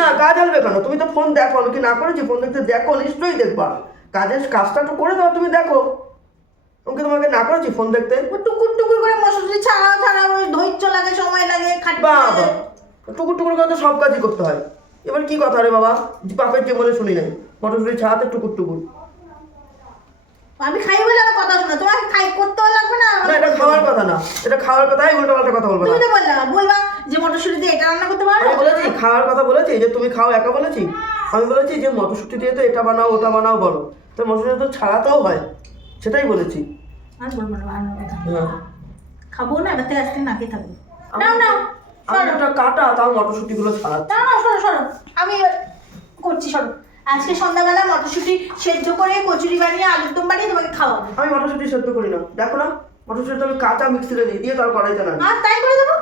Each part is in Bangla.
না গা জ্বলবে কেন? তুমি তো ফোন দেখো আমি কি না করেছি? ফোন দেখতে দেখো নিশ্চয়ই দেখবা। কাজের কাজটা তো করে দাও তুমি দেখো। আমি কি তোমাকে না করেছি ফোন দেখতে? টুকুর টুকুর করে মশুরি ছাড়াও ছাড়াও ওই ধৈর্য লাগে সময় লাগে লাগে। টুকুর টুকুর করে তো সব কাজই করতে হয়। এবার কি কথা রে বাবা? বাপের জীবনে শুনি নাই। মটরশুটি ছাড়াতে টুকুর টুকুর। আমি খাই বলে কথা শোনা। তোমাকে খাই করতেও লাগবে না না এটা খাওয়ার কথা না। এটা খাওয়ার কথাই উল্টো পাল্টা কথা বলব তুমি তো বললা বলবা যে মটরশুটি দিয়ে এটা রান্না করতে পারো? আমি বলেছি খাওয়ার কথা বলেছি যে তুমি খাও একা বলেছি। আমি বলেছি যে মটরশুটি দিয়ে তো এটা বানাও ওটা বানাও বলো। তো মটরশুটি তো ছাড়াতেও হয় সেটাই বলেছি। আর বলব না রান্নার কথা হ্যাঁ। খাব না এবার থেকে আজকে না খেয়ে থাকব। নাও আমি একটা কাটা তাও মটরশুটিগুলো ছাড়াচ্ছি না না সরো সরো। আমি করছি সরো। আজকে সন্ধ্যাবেলা মটরশুটি সেদ্ধ করে কচুরি বানিয়ে আলুর দম বানিয়ে তোমাকে খাওয়াবো। আমি মটরশুটি সেদ্ধ করি না। দেখো না মটরশুটি আমি কাঁচা মিক্সিতে দিয়ে দিয়ে তার কড়াইতে না আর তাই করে দেবো?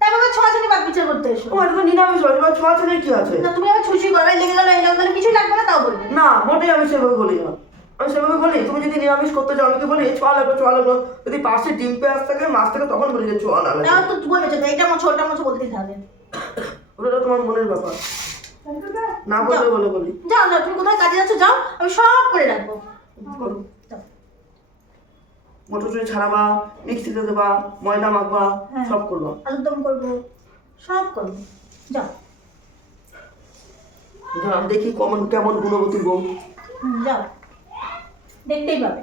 তারপরে ছোঁয়াছুটি বাদ বিচার করতে এসো। ও এটা তো নিরামিষ হয় এবার ছোঁয়া কি আছে? না তুমি আবার ছুঁচি গলায় লেগে গেলো এই গেলে কিছু লাগবে না তাও বলবে। না মোটেই আমি সেভাবে বলি না। আমি সেভাবে বলি তুমি যদি নিরামিষ করতে চাও আমি কি বলি? ছোঁয়া লাগবে ছোঁয়া লাগবে। যদি পাশে ডিম পেঁয়াজ থাকে মাছ থাকে তখন বলি যে ছোঁয়া না লাগে। তাও তো বলবে যে এটা মোছো ওটা মোছো বলতে থাকবে ওটা তোমার মনের ব্যাপার। না? বলে বলে বলি। যাও যাও তুমি কোথায় কাজে যাচ্ছ যাও আমি সব করে রাখব। করো। যাও। মটরশুটি ছাড়াবা মিক্সিতে দেবা ময়দা মাখবা হ্যাঁ। সব করবা। আলুর দম করব সব করব। যাও। দেখি কেমন কেমন গুণবতী বউ। যাও। দেখতেই পাবে।